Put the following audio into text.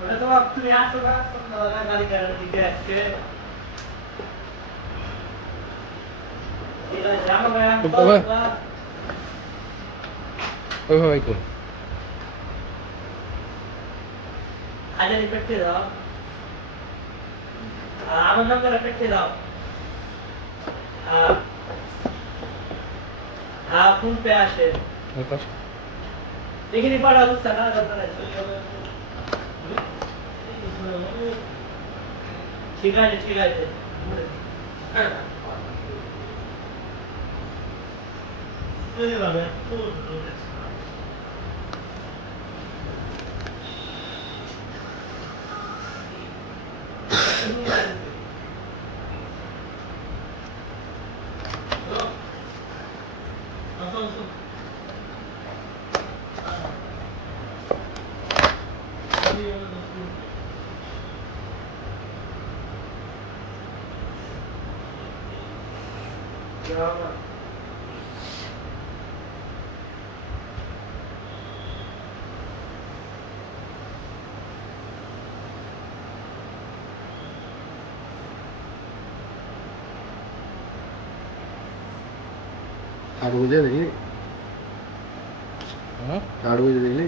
तो अब तू यहाँ से बात गाड़ी कर रही है के ये जाम गया तो ওইভাবেই কর आज रिपीट दाও আমার নাম रिपीट दाও हाँ फोन पे আসে लेकिन ये बड़ा गुस्सा ना करता है ठीक है ये वाला আড়ু দিয়ে দিলি हाँ আড়ু দিয়ে দিলি